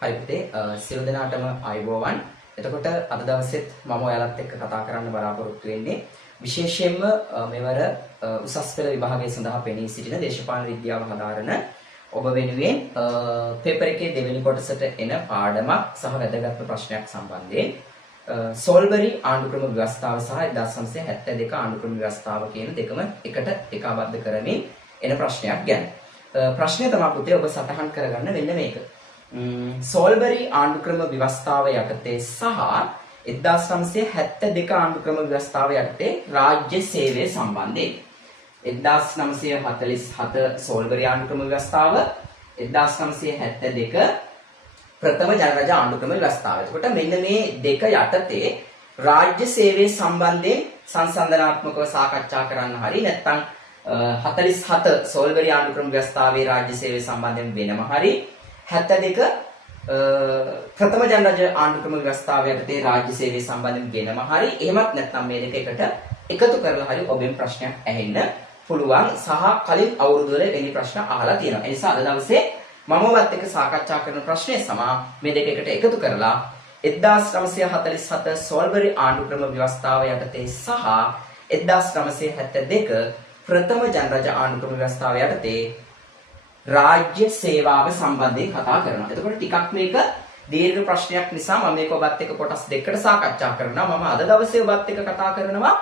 හරි පුතේ සියලු දෙනාටම ආයුබෝවන්. එතකොට අද දවසෙත් මම ඔයාලත් එක්ක කතා කරන්න බලාපොරොත්තු වෙන්නේ විශේෂයෙන්ම මෙවර උසස් පෙළ විභාගය සඳහා පෙනී සිටින දේශපාලන විද්‍යාව හදාරන ඔබ වෙනුවෙන් පේපර් එකේ දෙවෙනි කොටසට එන පාඩමක් සහ වැදගත් ප්‍රශ්නයක් සම්බන්ධයෙන් සෝල්බරි ආණ්ඩුක්‍රම ව්‍යවස්ථාව සහ 1972 ආණ්ඩුක්‍රම ව්‍යවස්ථාව කියන දෙකම එකට එකබද්ධ කරමින් එන ප්‍රශ්නයක් ගැන. ප්‍රශ්නය තමයි පුතේ ඔබ සටහන් කරගන්න වෙන්න මේක. සෝල්බරි ආණ්ඩුක්‍රම ව්‍යවස්ථාව යටතේ සහ 1972 ආණ්ඩුක්‍රම ව්‍යවස්ථාව යටතේ රාජ්‍ය සේවය සම්බන්ධයෙන් 1947 සෝල්බරි ආණ්ඩුක්‍රම ව්‍යවස්ථාව 1972 ප්‍රථම ජනරජ ආණ්ඩුක්‍රම ව්‍යවස්ථාව. එතකොට මෙන්න මේ දෙක යටතේ රාජ්‍ය සේවය සම්බන්ධයෙන් සංසන්දනාත්මකව සාකච්ඡා කරන්න හරි නැත්නම් 47 සෝල්බරි ආණ්ඩුක්‍රම ව්‍යවස්ථාවේ රාජ්‍ය සේවය සම්බන්ධයෙන් වෙනම හරි 72 ප්‍රථම ජනරජ ආණ්ඩුක්‍රම ව්‍යවස්ථාව යටතේ රාජ්‍ය සේවය සම්බන්ධයෙන් වෙනම හරි එහෙමත් නැත්නම් මේ දෙක එකට එකතු කරලා හරි ඔබෙන් ප්‍රශ්නයක් ඇහෙන්න පුළුවන් සහ කලින් අවුරුදු වල එනි ප්‍රශ්න අහලා තියෙනවා. ඒ නිසා අද දවසේ මම ඔබත් එක්ක සාකච්ඡා කරන ප්‍රශ්නේ සමා මේ දෙක එකට එකතු කරලා 1947 සෝල්බරි ආණ්ඩුක්‍රම ව්‍යවස්ථාව යටතේ සහ 1972 ප්‍රථම ජනරජ ආණ්ඩුක්‍රම ව්‍යවස්ථාව යටතේ රාජ්‍ය සේවාව සම්බන්ධයෙන් කතා කරනවා. එතකොට ටිකක් මේක දීර්ඝ ප්‍රශ්නයක් නිසා මම මේක ඔබත් එක්ක කොටස් දෙකකට සාකච්ඡා කරනවා. මම අද දවසේ ඔබත් එක්ක කතා කරනවා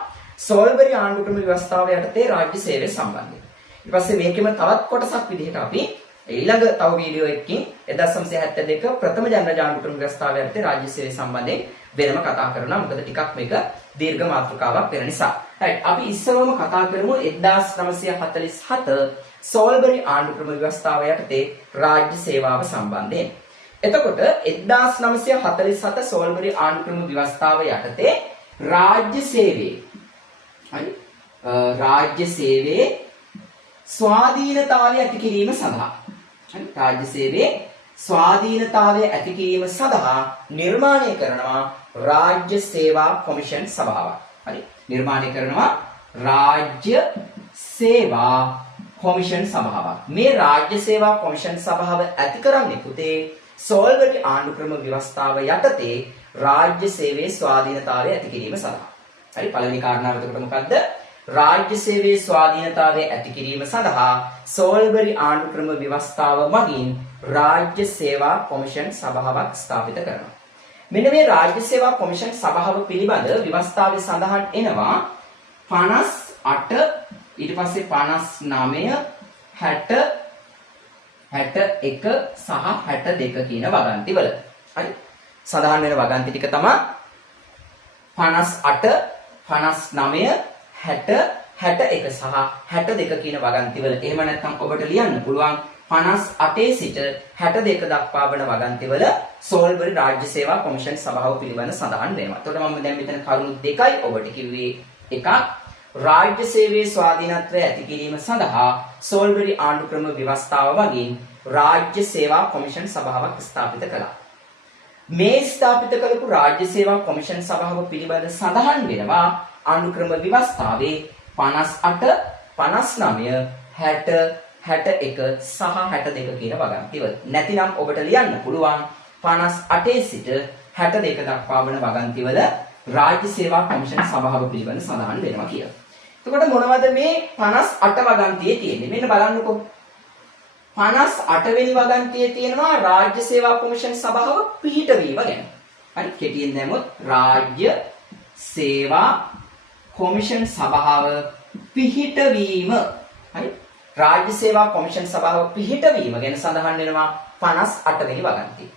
සෝල්බරි ආණ්ඩුක්‍රම ව්‍යවස්ථාව යටතේ රාජ්‍ය සේවය සම්බන්ධයෙන්. ඊට පස්සේ මේකෙම තවත් කොටසක් විදිහට අපි ඊළඟ තව වීඩියෝ එකකින් 1972 ප්‍රථම ජනරජ ආණ්ඩුක්‍රම ව්‍යවස්ථාව යටතේ රාජ්‍ය සේවය සම්බන්ධයෙන් වෙනම කතා කරනවා. මොකද ටිකක් මේක දීර්ඝ මාතෘකාවක් වෙන නිසා. right අපි ඉස්සරවම කතා කරමු 1947 සෝල්බරි ආණ්ඩුක්‍රම ව්‍යවස්ථාව යටතේ රාජ්‍ය සේවාව සම්බන්ධයෙන්. එතකොට 1947 සෝල්බරි ආණ්ඩුක්‍රම ව්‍යවස්ථාව යටතේ රාජ්‍ය සේවයේ හරි රාජ්‍ය සේවයේ ස්වාධීනතාවය ඇති කිරීම සඳහා හරි රාජ්‍ය සේවයේ ස්වාධීනතාවය ඇති කිරීම සඳහා නිර්මාණය කරනවා රාජ්‍ය සේවා කොමිෂන් සභාවක්. හරි නිර්මාණය කරනවා රාජ්‍ය සේවා කොමිෂන් සභාවක්. මේ රාජ්‍ය සේවා කොමිෂන් සභාව ඇති කරන්නේ පුතේ සෝල්බරි ආණ්ඩුක්‍රම ව්‍යවස්ථාව යටතේ රාජ්‍ය සේවයේ ස්වාධීනතාවය ඇති කිරීම සඳහා. හරි පළවෙනි කාරණාව එතකොට මොකද්ද? රාජ්‍ය සේවයේ ස්වාධීනතාවය ඇති කිරීම සඳහා සෝල්බරි ආණ්ඩුක්‍රම ව්‍යවස්ථාව මගින් රාජ්‍ය සේවා කොමිෂන් සභාවක් ස්ථාපිත කරනවා. මෙන්න මේ රාජ්‍ය සේවා කොමිෂන් සභාව පිළිබඳ ව්‍යවස්ථාවේ සඳහන් එනවා 58 ඊට පස්සේ 59 60 61 සහ 62 කියන වගන්ති වල. හරි. සඳහන් වෙන වගන්ති ටික තමයි 58 59 60 61 සහ 62 කියන වගන්ති වල. එහෙම නැත්නම් ඔබට ලියන්න පුළුවන් 58 සිට 62 දක්වා වන වගන්ති වල සෝල්බරි රාජ්‍ය සේවා කොමිෂන් සභාව පිළිබඳ සඳහන් වෙනවා. එතකොට මම දැන් මෙතන කරුණු දෙකයි ඔබට කිව්වේ. එකක් රාජ්‍ය සේවයේ ස්වාධීනත්වය ඇති කිරීම සඳහා සෝල්බරි ආණ්ඩුක්‍රම ව්‍යවස්ථාව මගින් රාජ්‍ය සේවා කොමිෂන් සභාවක් ස්ථාපිත කළා. මේ ස්ථාපිත කරපු රාජ්‍ය සේවා කොමිෂන් සභාව පිළිබඳ සඳහන් වෙනවා ආණ්ඩුක්‍රම ව්‍යවස්ථාවේ 58, 59, 60, 61 සහ 62 කියන වගන්තිවල. නැතිනම් ඔබට ලියන්න පුළුවන් 58 සිට 62 දක්වා වන වගන්තිවල රාජ්‍ය සේවා කොමිෂන් සභාව පිළිබඳ සඳහන් වෙනවා කියලා. එතකොට මොනවද මේ 58 වගන්තියේ තියෙන්නේ? මෙන්න බලන්නකෝ. 58 වෙනි වගන්තියේ තියෙනවා රාජ්‍ය සේවා කොමිෂන් සභාව පිහිටවීම ගැන. හරි කෙටියෙන් දැම්මොත් රාජ්‍ය සේවා කොමිෂන් සභාව පිහිටවීම. හරි රාජ්‍ය සේවා කොමිෂන් සභාව පිහිටවීම ගැන සඳහන් වෙනවා 58 වෙනි වගන්තිය.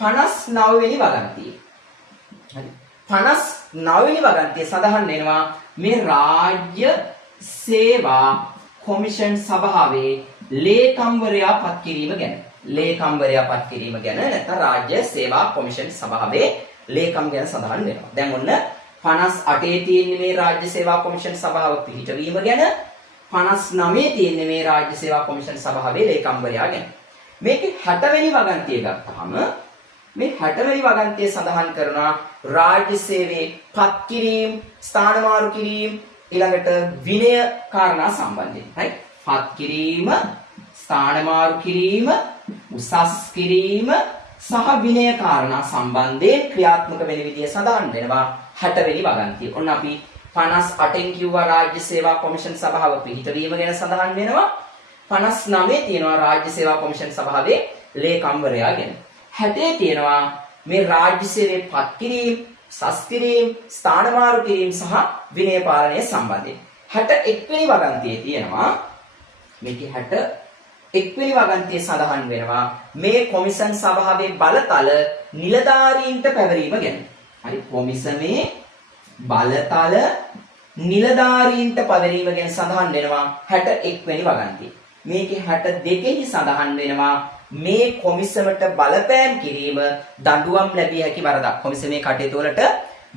59 වෙනි වගන්තිය. හරි 59 වෙනි වගන්තිය සඳහන් වෙනවා මේ රාජ්‍ය සේවා කොමිෂන් සභාවේ ලේකම්වරයා පත් කිරීම ගැන. ලේකම්වරයා පත් කිරීම ගැන නැත්නම් රාජ්‍ය සේවා කොමිෂන් සභාවේ ලේකම් ගැන සඳහන් වෙනවා. දැන් ඔන්න 58 තියෙන්නේ මේ රාජ්‍ය සේවා කොමිෂන් සභාව පිහිටවීම ගැන. 59 තියෙන්නේ මේ රාජ්‍ය සේවා කොමිෂන් සභාවේ ලේකම්වරයා ගැන. මේකේ 60 වෙනි වගන්තිය ගත්තාම මේ 60 වෙනි වගන්තිය සඳහන් කරනවා රාජ්‍ය සේවයේ පත් කිරීම, ස්ථානමාරු කිරීම, ඊළඟට විනය කාරණා සම්බන්ධයෙන්. right? පත් කිරීම, ස්ථානමාරු කිරීම, උසස් කිරීම, සහ විනය කාරණා සම්බන්ධයෙන් ක්‍රියාත්මක වෙන විදිය සඳහන් වෙනවා 60 වෙනි වගන්තිය. ඔන්න අපි 58න් කිව්වා රාජ්‍ය සේවා කොමිෂන් සභාව පිහිටවීම ගැන සඳහන් වෙනවා. 59 තියෙනවා රාජ්‍ය සේවා කොමිෂන් සභාවේ ලේකම්වරයා ගැන. 60 තියෙනවා මේ රාජ්‍ය සේවයේ පත් කිරීම, සස් කිරීම, ස්ථානමාරු කිරීම සහ විනය පාලනය සම්බන්ධයෙන්. 61 වෙනි වගන්තියේ තියෙනවා මේකේ 61 වෙනි වගන්තියේ සඳහන් වෙනවා මේ කොමිෂන් සභාවේ බලතල නිලධාරීන්ට පැවරීම ගැන. හරි, කොමිසමේ බලතල නිලධාරීන්ට පැවරීම ගැන සඳහන් වෙනවා 61 වෙනි වගන්තියේ. මේකේ 62 සඳහන් වෙනවා මේ කොමිසමට බලපෑම් කිරීම දඬුවම් ලැබිය හැකි වරදක්. කොමිසමේ කටයුතු වලට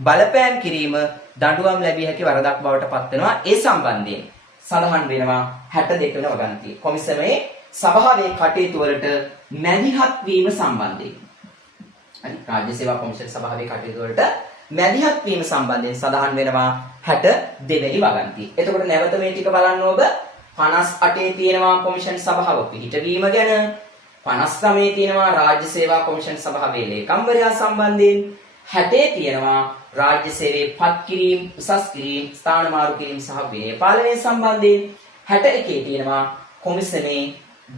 බලපෑම් කිරීම දඬුවම් ලැබිය හැකි වරදක් බවට පත් වෙනවා. ඒ සම්බන්ධයෙන් සඳහන් වෙනවා 62 වෙනි වගන්තියේ. කොමිසමේ සභාවේ කටයුතු වලට මැදිහත් වීම සම්බන්ධයෙන්. හරි, රාජ්‍ය සේවා කොමිෂන් සභාවේ කටයුතු වලට මැදිහත් වීම සම්බන්ධයෙන් සඳහන් වෙනවා 62 වෙනි වගන්තියේ. එතකොට නැවත මේ ටික බලන්න ඔබ 58 තියෙනවා කොමිෂන් සභාව පිහිටවීම ගැන, 59 තියෙනවා රාජ්‍ය සේවා කොමිෂන් සභාවේ ලේකම්වරයා සම්බන්ධයෙන්, 60 තියෙනවා රාජ්‍ය සේවයේ පත් කිරීම, උසස් කිරීම, ස්ථානමාරු කිරීම සහ විනය පාලනය සම්බන්ධයෙන්, 61 තියෙනවා කොමිසමේ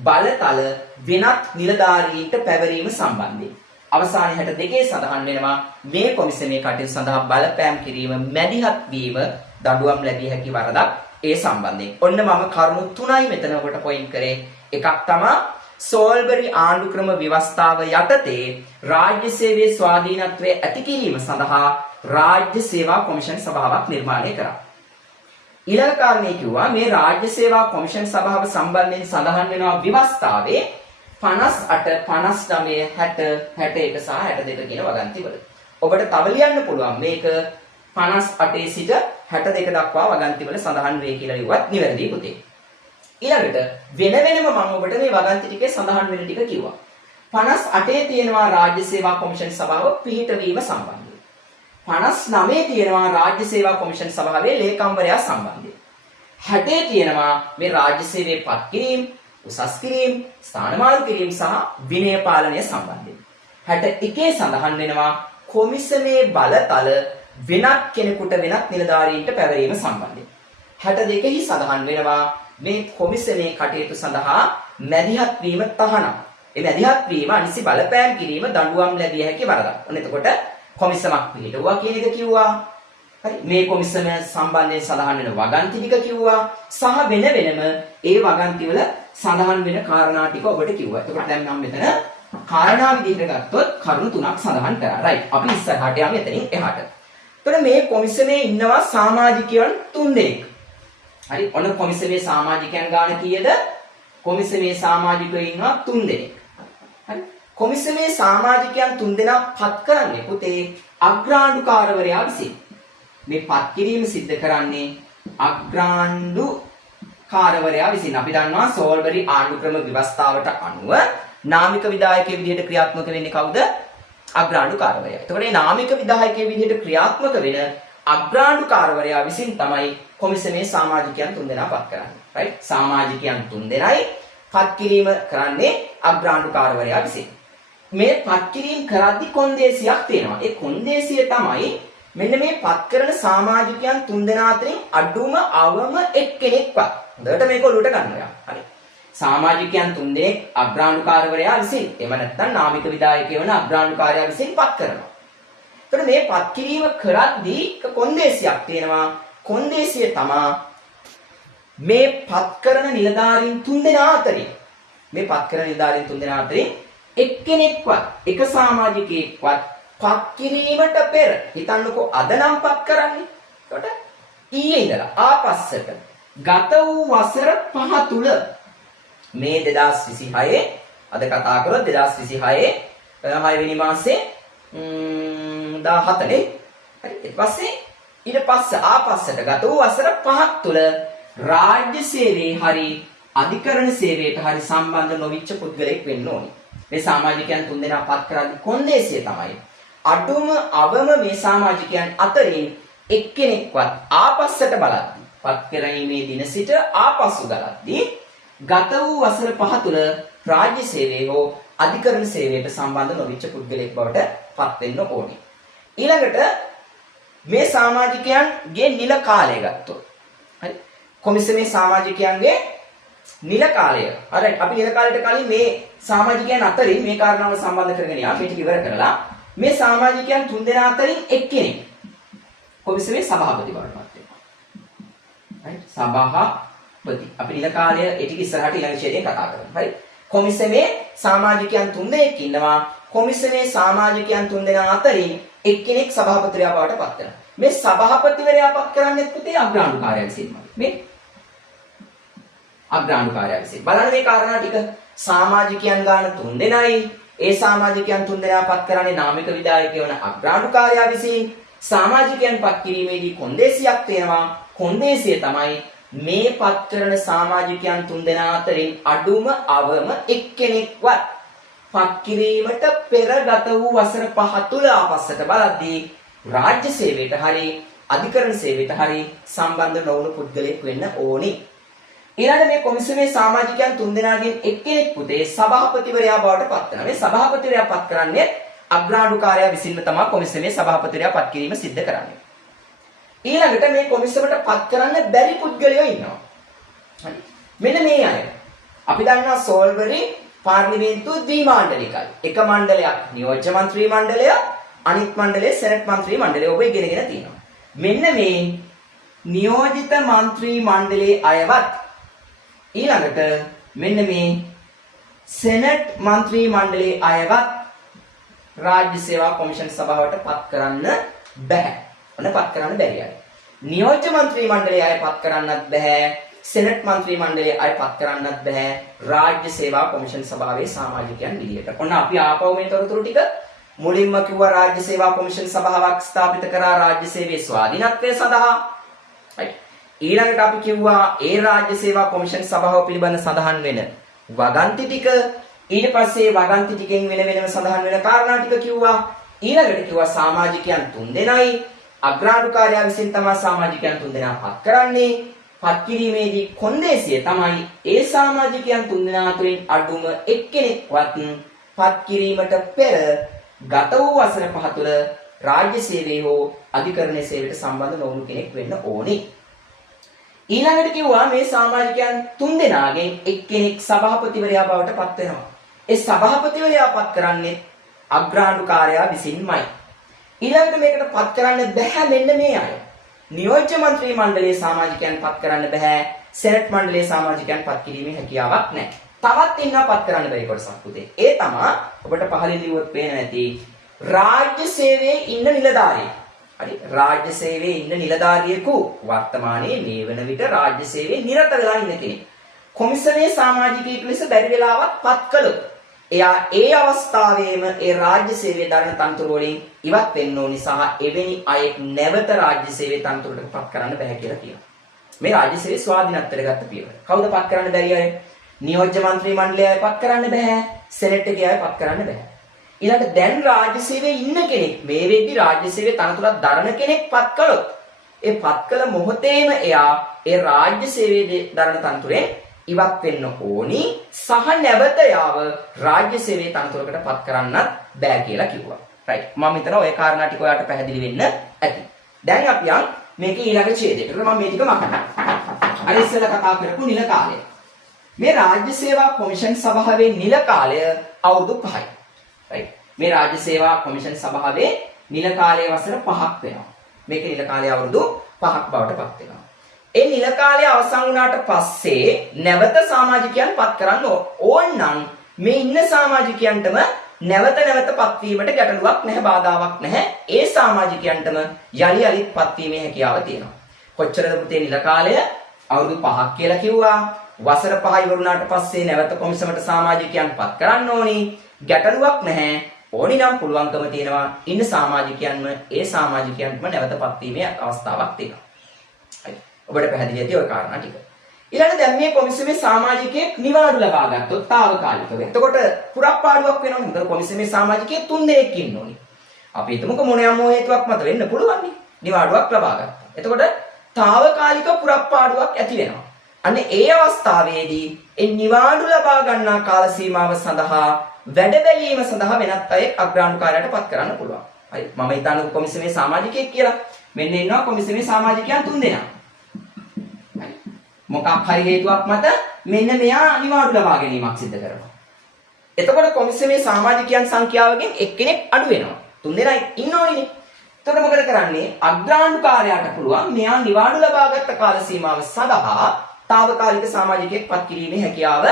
බලතල වෙනත් නිලධාරීන්ට පැවරීම සම්බන්ධයෙන්. අවසානයේ 62 සඳහන් වෙනවා මේ කොමිසමේ කටයුතු සඳහා බලපෑම් කිරීම, මැදිහත් වීම දඬුවම් ලැබිය හැකි වරදක් ඒ සම්බන්ධයෙන්. ඔන්න මම කරුණු 3යි මෙතන ඔබට පොයින්ට් කරේ. එකක් තමයි සෝල්බරි ආණ්ඩුක්‍රම ව්‍යවස්ථාව යටතේ රාජ්‍ය සේවයේ ස්වාධීනත්වය ඇති කිරීම සඳහා රාජ්‍ය සේවා කොමිෂන් සභාවක් නිර්මාණය කරා. ඊළඟ කාරණේ කිව්වා මේ රාජ්‍ය සේවා කොමිෂන් සභාව සම්බන්ධයෙන් සඳහන් වෙනවා ව්‍යවස්ථාවේ 58, 59, 60, 61 සහ 62 කියන වගන්තිවල. ඔබට තව ලියන්න පුළුවන් මේක 58 සිට 62 දක්වා වගන්තිවල සඳහන් වේ කියලා ලිව්වත් නිවැරදි පුතේ. ඊළඟට වෙන වෙනම මම ඔබට මේ වගන්ති ටිකේ සඳහන් වෙන ටික කිව්වා. 58 තියෙනවා රාජ්‍ය සේවා කොමිෂන් සභාව පිහිටවීම සම්බන්ධයෙන්. 59 තියෙනවා රාජ්‍ය සේවා කොමිෂන් සභාවේ ලේකම්වරයා සම්බන්ධයෙන්. 60 තියෙනවා මේ රාජ්‍ය සේවයේ පත් කිරීම, උසස් කිරීම, ස්ථානමාරු කිරීම සහ විනය පාලනය සම්බන්ධයෙන්. 61 සඳහන් වෙනවා කොමිසමේ බලතල වෙනත් කෙනෙකුට වෙනත් නිලධාරීන්ට පැවරීම සම්බන්ධයෙන්. 62 සඳහන් වෙනවා මේ කොමිසමේ කටයුතු සඳහා මැදිහත් වීම තහනම්. ඒ මැදිහත් වීම අනිසි බලපෑම් කිරීම දඬුවම් ලැබිය හැකි වරදක්. ඔන්න එතකොට කොමිසමක් පිළිටුවා කියන එක කිව්වා. හරි, මේ කොමිසම සම්බන්ධයෙන් සඳහන් වෙන වගන්ති ටික කිව්වා සහ වෙන වෙනම ඒ වගන්ති වල සඳහන් වෙන කාරණා ටික ඔබට කිව්වා. එතකොට දැන් මම මෙතන කාරණා විදිහට ගත්තොත් කරුණු 3ක් සඳහන් කරා. රයිට්, අපි ඉස්සරහට යමු එතනින් එහාට. එතකොට මේ කොමිසමේ ඉන්නවා සමාජිකයන් 3 දෙනෙක්. හරි, ඔන්න කොමිසමේ සමාජිකයන් ගාන කීයද? කොමිසමේ සමාජිකයෝ ඉන්නවා 3 දෙනෙක්. හරි, කොමිසමේ සමාජිකයන් 3 දෙනා පත් කරන්නේ පුතේ අග්‍රාණ්ඩුකාරවරයා විසින්. මේ පත් කිරීම සිද්ධ කරන්නේ අග්‍රාණ්ඩුකාරවරයා විසින්. අපි දන්නවා සෝල්බරි ආණ්ඩුක්‍රම ව්‍යවස්ථාවට අනුව නාමික විධායකයෙක් විදිහට ක්‍රියාත්මක වෙන්නේ කවුද? අග්‍රාණ්ඩුකාරවරයා. එතකොට මේ නාමික විධායකයෙක් විදිහට ක්‍රියාත්මක වෙන අග්‍රාණ්ඩුකාරවරයා විසින් තමයි කොමිසමේ සමාජිකයන් 3 දෙනා පත් කරන්නේ. රයිට්, සමාජිකයන් 3 දෙනයි පත් කිරීම කරන්නේ අග්‍රාණ්ඩුකාරවරයා විසින්. මේ පත් කිරීම කරද්දී කොන්දේසියක් තියෙනවා. ඒ කොන්දේසිය තමයි මෙන්න මේ පත් කරන සමාජිකයන් 3 දෙනා අතරින් අඩුම අවම එක්කෙනෙක්වත්. හොඳට මේක ඔලුවට ගන්න ඔයා. හරි. සමාජිකයන් 3 දෙනෙක් අග්‍රාණ්ඩුකාරවරයා විසින් එහෙම නැත්නම් නාමික විධායකය වන අග්‍රාණ්ඩුකාරයා විසින් පත් කරනවා. එතකොට මේ පත් කිරීම කරද්දී කොන්දේසියක් තියෙනවා. කොන්දේසිය තමයි මේ පත් කරන නිලධාරීන් 3 දෙනා අතරින් එක්කෙනෙක්වත් එක සමාජිකයෙක්වත් පත් කිරීමට පෙර හිතන්නකෝ අද නම් පත් කරන්නේ. එතකොට ඊයේ ඉඳලා ආපස්සට ගත වූ වසර 5 තුල මේ 2026 අද කතා කරොත් 2026 6 වෙනි මාසේ 17 නේ. හරි, ඊට පස්සේ ආපස්සට ගත වූ වසර 5ක් තුල රාජ්‍ය සේවයේ හරි අධිකරණ සේවයට හරි සම්බන්ධ නොවිච්ච පුද්ගලයෙක් වෙන්න ඕනේ. මේ සමාජිකයන් 3 දෙනා පත් කරද්දී කොන්දේසිය තමයි අඩුම අවම මේ සමාජිකයන් අතරින් එක්කෙනෙක්වත් ආපස්සට බලද්දී පත් කිරීමේ දින සිට ආපසු ගලද්දී ගත වූ වසර 5 තුල රාජ්‍ය සේවයේ හෝ අධිකරණ සේවයට සම්බන්ධ නොවිච්ච පුද්ගලයෙක් බවට පත් වෙන්න ඕනේ. ඊළඟට මේ සමාජිකයන්ගේ නිල කාලය ගත්තොත් හරි කොමිසමේ සමාජිකයන්ගේ නිල කාලය හරි අපි නිල කාලයට කලින් මේ සමාජිකයන් අතරින් මේ කාරණාව සම්බන්ධ කරගෙන යා මේ ටික ඉවර කරලා මේ සමාජිකයන් තුන්දෙනා අතරින් එක්කෙනෙක් කොමිසමේ සභාපති බවට පත් වෙනවා. හරි සභාපති අපි නිල කාලය ඒ ටික ඉස්සරහට ඊළඟ ඡේදයෙන් කතා කරමු. හරි කොමිසමේ සමාජිකයන් තුන්දෙනෙක් ඉන්නවා. කොමිසමේ සමාජිකයන් තුන්දෙනා අතරින් එක්කෙනෙක් සභාපතිවරයා බවට පත් වෙනවා. මේ සභාපතිවරයා පත් කරන්නේ පුතේ අග්‍රාණ්ඩුකාරයා විසින්මයි. මේ අග්‍රාණ්ඩුකාරයා විසින්. බලන්න මේ කාරණා ටික සමාජිකයන් ගාන තුන්දෙනයි. ඒ සමාජිකයන් තුන්දෙනා පත් කරන්නේ නාමික විධායකය වන අග්‍රාණ්ඩුකාරයා විසින්. සමාජිකයන් පත් කිරීමේදී කොන්දේසියක් තියෙනවා. කොන්දේසිය තමයි මේ පත් කරන සමාජිකයන් තුන්දෙනා අතරින් අඩුම අවම එක්කෙනෙක්වත් පත් කිරීමට පෙරගත වූ වසර 5 තුල ආපස්සට බලද්දී රාජ්‍ය සේවයට හරි අධිකරණ සේවයට හරි සම්බන්ධ නොවුණු පුද්ගලයෙක් වෙන්න ඕනි. ඊළඟ මේ කොමිසමේ සමාජිකයන් තුන්දෙනාගෙන් එක්කෙනෙක් පුතේ සභාපතිවරයා බවට පත් වෙනවා. මේ සභාපතිවරයා පත් කරන්නේ අග්‍රාණ්ඩුකාරයා විසින්ම තමයි කොමිසමේ සභාපතිවරයා පත් කිරීම සිද්ධ කරන්නේ. ඊළඟට මේ කොමිසමට පත් කරන්න බැරි පුද්ගලයෝ ඉන්නවා. හරි. මෙන්න මේ අය. අපි දන්නවා සෝල්වරි පාර්ලිමේන්තුව ද්විමාණ්ඩලිකයි. එක මණ්ඩලයක් නියෝජ්‍ය මන්ත්‍රී මණ්ඩලය, අනිත් මණ්ඩලය සෙනට් මන්ත්‍රී මණ්ඩලය. ඔබ ඉගෙනගෙන තියෙනවා. මෙන්න මේ නියෝජිත මන්ත්‍රී මණ්ඩලයේ අයවත් ඊළඟට මෙන්න මේ සෙනට් මන්ත්‍රී මණ්ඩලයේ අයවත් රාජ්‍ය සේවා කොමිෂන් සභාවට පත් කරන්න බෑ. පත් කරන්න බැරි අය. නියෝජ්‍ය මන්ත්‍රී මණ්ඩලයේ අය පත් කරන්නත් බෑ. සෙනට් මන්ත්‍රී මණ්ඩලයේ අය පත් කරන්නත් බෑ. රාජ්‍ය සේවා කොමිෂන් සභාවේ සමාජිකයන් විදියට. ඔන්න අපි ආපහු මේ තොරතුරු ටික මුලින්ම කිව්වා රාජ්‍ය සේවා කොමිෂන් සභාවක් ස්ථාපිත කරා රාජ්‍ය සේවයේ ස්වාධීනත්වය සඳහා. right. ඊළඟට අපි කිව්වා ඒ රාජ්‍ය සේවා කොමිෂන් සභාව පිළිබඳ සඳහන් වෙන වගන්ති ටික. ඊට පස්සේ වගන්ති ටිකෙන් වෙන වෙනම සඳහන් වෙන කාරණා ටික කිව්වා. ඊළඟට කිව්වා සමාජිකයන් තුන්දෙනයි අග්‍රාණ්ඩුකාරයා විසින් තමයි සමාජිකයන් තුන්දෙනා පත් කරන්නේ. පත් කිරීමේදී කොන්දේසිය තමයි ඒ සමාජිකයන් තුන්දෙනා අතරින් අඩුම එක්කෙනෙක්වත් පත් කිරීමට පෙර ගත වූ වසර 5 තුළ රාජ්‍ය සේවයේ හෝ අධිකරණ සේවයට සම්බන්ධ නොවුණු කෙනෙක් වෙන්න ඕනේ. ඊළඟට කිව්වා මේ සමාජිකයන් තුන්දෙනාගෙන් එක්කෙනෙක් සභාපතිවරයා බවට පත් වෙනවා. ඒ සභාපතිවරයා පත් කරන්නේ අග්‍රාණ්ඩුකාරයා විසින්මයි. ඊළඟට මේකට පත් කරන්න බෑ මෙන්න මේ අය. නියෝජ්‍ය මන්ත්‍රී මණ්ඩලයේ සමාජිකයන් පත් කරන්න බෑ. සෙනට් මණ්ඩලයේ සමාජිකයන් පත් කිරීමේ හැකියාවක් නැහැ. තවත් ඉන්නවා පත් කරන්න බැරි කොටසක් පුතේ. ඒ තමයි ඔබට පහලින් ලියුවොත් පේන නැති රාජ්‍ය සේවයේ ඉන්න නිලධාරියෙක්. හරි රාජ්‍ය සේවයේ ඉන්න නිලධාරියෙකු වර්තමානයේ මේ වන විට රාජ්‍ය සේවයේ නිරත වෙලා ඉන්න කෙනෙක්. කොමිසමේ සමාජිකයෙකු ලෙස බැරි වෙලාවක් පත් කළොත් එයා ඒ අවස්ථාවේම ඒ රාජ්‍ය සේවයේ දරන තනතුරු වලින් ඉවත් වෙන්න ඕනි සහ එවැනි අයෙක් නැවත රාජ්‍ය සේවයේ තනතුරට පත් කරන්න බෑ කියලා කියනවා. මේ රාජ්‍ය සේවයේ ස්වාධීනත්වයට ගත්ත පියවර. කවුද පත් කරන්න බැරි අය? නියෝජ්‍ය මන්ත්‍රී මණ්ඩලය අය පත් කරන්න බෑ. සෙනෙට් එකේ අය පත් කරන්න බෑ. ඊළඟට දැන් රාජ්‍ය සේවයේ ඉන්න කෙනෙක් මේ වෙද්දි රාජ්‍ය සේවයේ තනතුරක් දරන කෙනෙක් පත් කළොත් ඒ පත් කළ මොහොතේම එයා ඒ රාජ්‍ය සේවයේ දරන තනතුරෙන් ඉවත් වෙන්න ඕනි සහ නැවත යාව රාජ්‍ය සේවයේ තනතුරකට පත් කරන්නත් බෑ කියලා කිව්වා. right. මම හිතනවා ඔය කාරණා ටික ඔයාලට පැහැදිලි වෙන්න ඇති. දැන් අපි යන් මේක ඊළඟ ඡේදයකට. මම මේ ටික මකනවා. අර ඉස්සෙල්ලා කතා කරපු නිල කාලය. මේ රාජ්‍ය සේවා කොමිෂන් සභාවේ නිල කාලය අවුරුදු 5යි. right. මේ රාජ්‍ය සේවා කොමිෂන් සභාවේ නිල කාලය වසර 5ක් වෙනවා. මේකේ නිල කාලය අවුරුදු 5ක් බවට පත් වෙනවා. ඒ නිල කාලය අවසන් වුණාට පස්සේ නැවත සමාජිකයන් පත් කරන්න ඕනනම් මේ ඉන්න සමාජිකයන්ටම නැවත පත්වීමට ගැටලුවක් නැහැ, බාධාවක් නැහැ. ඒ සමාජිකයන්ටම යලි යලිත් පත්වීමේ හැකියාව තියෙනවා. කොච්චරද පුතේ නිල කාලය? අවුරුදු 5ක් කියලා කිව්වා. වසර 5 ඉවර වුණාට පස්සේ නැවත කොමිසමට සමාජිකයන් පත් කරන්න ඕනි. ගැටලුවක් නැහැ. ඕනි නම් පුළුවන්කම තියෙනවා ඉන්න සමාජිකයන්ම ඒ සමාජිකයන්ටම නැවත පත්වීමේ අවස්ථාවක් තියෙනවා. ඔබට පැහැදිලි ඇති ඔය කාරණා ටික. ඊළඟ දැන් මේ කොමිසමේ සමාජිකයෙක් නිවාඩු ලබා ගත්තොත් తాවකාලිකව. එතකොට පුරප්පාඩුවක් වෙනවනේ. මොකද කොමිසමේ සමාජිකයෙක් 3 දෙනෙක් ඉන්න ඕනේ. අපි හිතමුකෝ මොනියම් හේතුවක් මත වෙන්න පුළුවන් නේ. නිවාඩුවක් ලබා ගත්තා. එතකොට తాවකාලික පුරප්පාඩුවක් ඇති වෙනවා. අන්න ඒ අවස්ථාවේදී ඒ නිවාඩු ලබා ගන්නා කාල සීමාව සඳහා වැඩ බැලීම සඳහා වෙනත් අයෙක් අග්‍රාණ්ඩුකාරයාට පත් කරන්න පුළුවන්. හරි. මම හිතන්නේ කොමිසමේ සමාජිකයෙක් කියලා. මෙන්න ඉන්නවා කොමිසමේ සමාජිකයන් 3 දෙනා. හරි. මොකක් හරි හේතුවක් මත මෙන්න මෙයා නිවාඩු ලබා ගැනීමක් සිදු කරනවා. එතකොට කොමිසමේ සමාජිකයන් සංඛ්‍යාවකින් එක්කෙනෙක් අඩු වෙනවා. 3 දෙනා ඉන්නෝනේ. එතකොට මොකද කරන්නේ? අග්‍රාණ්ඩුකාරයාට පුළුවන් මෙයා නිවාඩු ලබාගත් කාල සීමාව සඳහා తాවකාලික සමාජිකයෙක් පත් කිරීමේ හැකියාව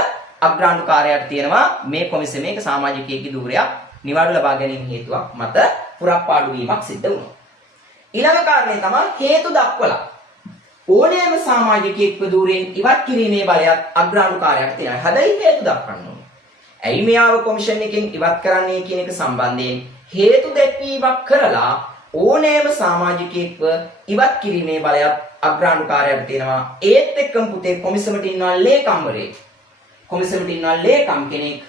අග්‍රාණ්ඩුකාරයාට තියෙනවා. මේ කොමිසමේ සමාජිකයෙක්ගේ ධූරයක් නිවාඩු ලබා ගැනීම හේතුවක් මත පුරප්පාඩු වීමක් සිද්ධ වුණා. ඊළඟ කාරණේ තමයි හේතු දක්වලා ඕනෑම සමාජිකයෙක්ව ධූරයෙන් ඉවත් කිරීමේ බලයත් අග්‍රාණ්ඩුකාරයාට තියෙනවා. හැබැයි හේතු දක්වන්න ඕනේ. ඇයි මෙයාව කොමිෂන් එකෙන් ඉවත් කරන්නේ කියන එක සම්බන්ධයෙන් හේතු දැක්වීමක් කරලා ඕනෑම සමාජිකයෙක්ව ඉවත් කිරීමේ බලයත් අග්‍රාණ්ඩුකාරයාට තියෙනවා. ඒත් එක්කම පුතේ කොමිසමට ඉන්නවා ලේකම්වරයෙක්. කොමිසමට ඉන්නවා ලේකම් කෙනෙක්.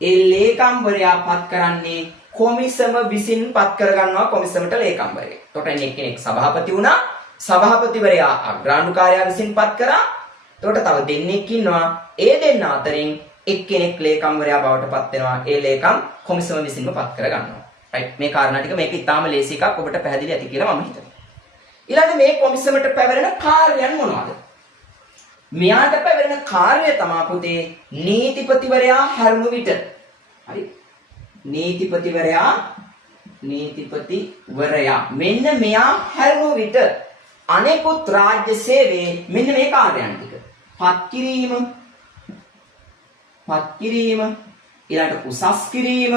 ඒ ලේකම්වරයා පත් කරන්නේ කොමිසම විසින් පත් කරගන්නවා කොමිසමට ලේකම්වරයෙක්. එතකොට එක්කෙනෙක් සභාපති වුණා. සභාපතිවරයා අග්‍රාණ්ඩුකාරයා විසින් පත් කරා. එතකොට තව දෙන්නෙක් ඉන්නවා. ඒ දෙන්න අතරින් එක්කෙනෙක් ලේකම්වරයා බවට පත් වෙනවා. ඒ ලේකම් කොමිසම විසින්ම පත් කරගන්නවා. රයිට්. මේ කාරණා ටික මේක ඉතාම ලේසි එකක් ඔබට පැහැදිලි ඇති කියලා මම හිතනවා. ඊළඟ මේ කොමිසමට පැවරෙන කාර්යයන් මොනවද? මෙයාට පැවරෙන කාර්යය තමයි පුතේ නීතිපතිවරයා හැරුණු විට. හරි. නීතිපතිවරයා මෙන්න මෙයා හැරුණු විට අනෙකුත් රාජ්‍ය සේවයේ මෙන්න මේ කාර්යයන් ටික. පත් කිරීම ඊළඟට උසස් කිරීම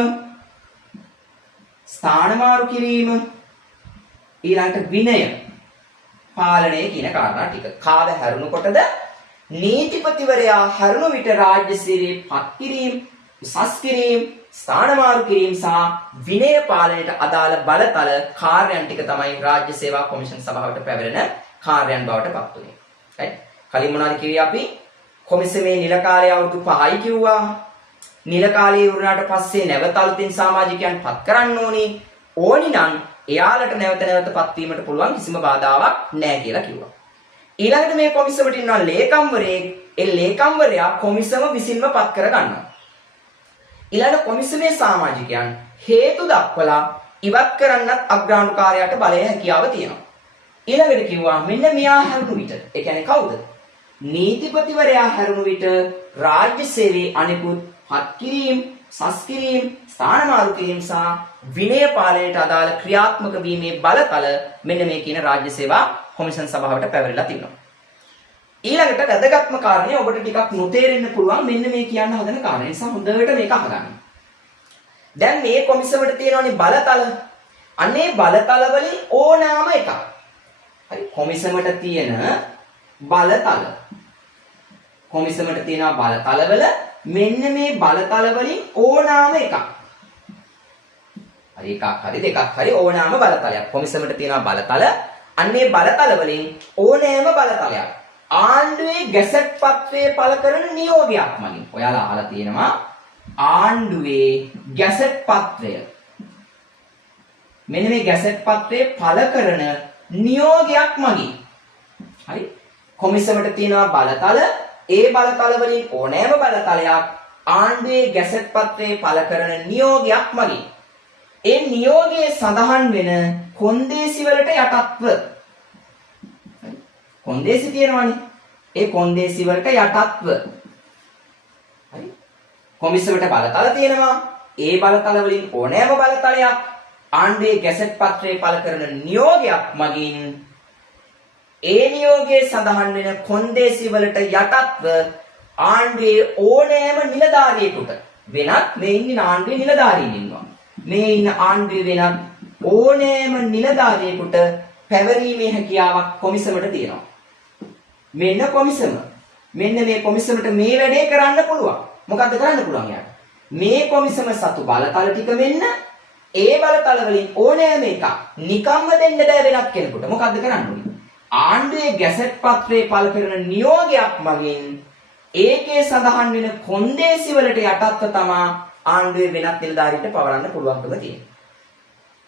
ස්ථානමාරු කිරීම ඊළඟට විනය පාලනය කියන කාරණා ටික. කාද හැරුණුකොටද නීතිපතිවරයා හැරුණු විට රාජ්‍ය සේවයේ පත් කිරීම උසස් කිරීම ස්ථානමාරු කිරීම සහ විනය පාලනයට අදාළ බලතල කාර්යයන් ටික තමයි රාජ්‍ය සේවා කොමිෂන් සභාවට පැවරෙන කාර්යයන් බවට පත් වුනේ. right? කලින් මොනවද කිව්වේ අපි? කොමිසමේ නිල කාලය අවුරුදු 5යි කිව්වා. නිල කාලය ඉවරනාට පස්සේ නැවත අලුතින් සමාජිකයන් පත් කරන්න ඕනේ. ඕනි නම් එයාලට නැවත පත් වීමට පුළුවන් කිසිම බාධාවක් නැහැ කියලා කිව්වා. ඊළඟට මේ කොමිසමට ඉන්නවා ලේකම්වරයෙක්. ඒ ලේකම්වරයා කොමිසම විසින්ම පත් කර ගන්නවා. ඊළඟ කොමිසමේ සමාජිකයන් හේතු දක්වලා ඉවත් කරන්නත් අග්‍රාණ්ඩුකාරයාට බලය හැකියාව තියෙනවා. ඊළඟට කිව්වා මෙන්න මෙයා හැරුණු විට. ඒ කියන්නේ කවුද? නීතිපතිවරයා හැරුණු විට රාජ්‍ය සේවයේ අනෙකුත් පත් කිරීම, සස් කිරීම, ස්ථානමාරු කිරීම සහ විනය පාලනයට අදාළ ක්‍රියාත්මක වීමේ බලතල මෙන්න මේ කියන රාජ්‍ය සේවා කොමිෂන් සභාවට පැවරලා තිබෙනවා. ඊළඟට වැදගත්ම කාරණේ ඔබට ටිකක් නොතේරෙන්න පුළුවන් මෙන්න මේ කියන්න හදන කාරණේ නිසා හොඳට මේක අහගන්න. දැන් මේ කොමිසමට තියෙනවනේ බලතල. අනේ බලතල වලින් ඕනෑම එකක්. හරි කොමිසමට තියෙන බලතල. කොමිසමට තියෙන බලතල වල මෙන්න මේ බලතල වලින් ඕනෑම එකක්. හරි එකක් හරි දෙකක් හරි ඕනෑම බලතලයක්. කොමිසමට තියෙන බලතල අන්නේ බලතල වලින් ඕනෑම බලතලයක්. ආණ්ඩුවේ ගැසට් පත්‍රයේ පළ කරන නියෝගයක් මගින්. ඔයාලා අහලා තියෙනවා ආණ්ඩුවේ ගැසට් පත්‍රය. මෙන්න මේ ගැසට් පත්‍රයේ පළ කරන නියෝගයක් මගින්. හරි. කොමිසමට තියෙනවා බලතල. ඒ බලතල වලින් ඕනෑම බලතලයක් ආණ්ඩුවේ ගැසට් පත්‍රයේ පළ කරන නියෝගයක් මගින්. ඒ නියෝගයේ සඳහන් වෙන කොන්දේසි වලට යටත්ව කොන්දේසි තියෙනවනේ. ඒ කොන්දේසි වලට යටත්ව. හරි. කොමිසමට බලතල තියෙනවා. ඒ බලතල වලින් ඕනෑම බලතලයක් ආණ්ඩුවේ ගැසට් පත්‍රයේ පළ කරන නියෝගයක් මගින් ඒ නියෝගයේ සඳහන් වෙන කොන්දේසි වලට යටත්ව ආණ්ඩුවේ ඕනෑම නිලධාරියෙකුට වෙනත් මේ ඉන්න ආණ්ඩුවේ නිලධාරීන් ඉන්නවා. මේ ඉන්න ආණ්ඩුවේ වෙනත් ඕනෑම නිලධාරියෙකුට පැවරීමේ හැකියාවක් කොමිසමට තියෙනවා. මෙන්න කොමිසම. මෙන්න මේ කොමිසමට මේ වැඩේ කරන්න පුළුවන්. මොකද්ද කරන්න පුළුවන් යාට? මේ කොමිසම සතු බලතල ටික මෙන්න ඒ බලතල වලින් ඕනෑම එකක් නිකම්ම දෙන්න බෑ වෙනත් කෙනෙකුට. මොකද්ද කරන්න ඕනේ? ආණ්ඩුවේ ගැසට් පත්‍රයේ පළ කරන නියෝගයක් මගින් ඒකේ සඳහන් වෙන කොන්දේසි වලට යටත්ව තමයි ආණ්ඩුවේ වෙනත් නිලධාරීන්ට පවරන්න පුළුවන්කම තියෙන්නේ.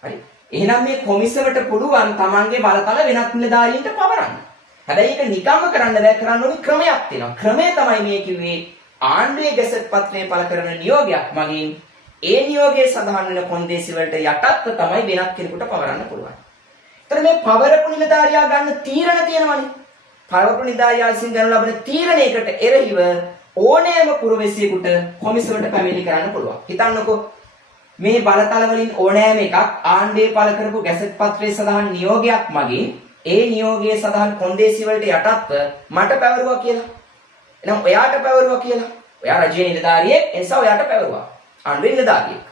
හරි. එහෙනම් මේ කොමිසමට පුළුවන් තමන්ගේ බලතල වෙනත් නිලධාරීන්ට පවරන්න. හැබැයි ඒක නිකම්ම කරන්න බෑ. කරන්න ඕනි ක්‍රමයක් තියෙනවා. ක්‍රමය තමයි මේ කිව්වේ ආණ්ඩුවේ ගැසට් පත්‍රයේ පළ කරන නියෝගයක් මගින් ඒ නියෝගයේ සඳහන් වෙන කොන්දේසි වලට යටත්ව තමයි වෙනත් කෙනෙකුට පවරන්න පුළුවන්. එතකොට මේ පවරපු නිලධාරියා ගන්න තීරණ තියෙනවනේ. පවරපු නිලධාරියා විසින් ගන්න ලබන තීරණයකට එරෙහිව ඕනෑම පුරවැසියෙකුට කොමිසමට පැමිණිලි කරන්න පුළුවන්. හිතන්නකෝ මේ බලතල වලින් ඕනෑම එකක් ආණ්ඩුවේ පළ කරපු ගැසට් පත්‍රයේ සඳහන් නියෝගයක් මගින් ඒ නියෝගයේ සඳහන් කොන්දේසි වලට යටත්ව මට පැවරුවා කියලා. එහෙනම් ඔයාට පැවරුවා කියලා. ඔයා රජයේ නිලධාරියෙක් ඒ නිසා ඔයාට පැවරුවා. ආණ්ඩුවේ නිලධාරියෙක්.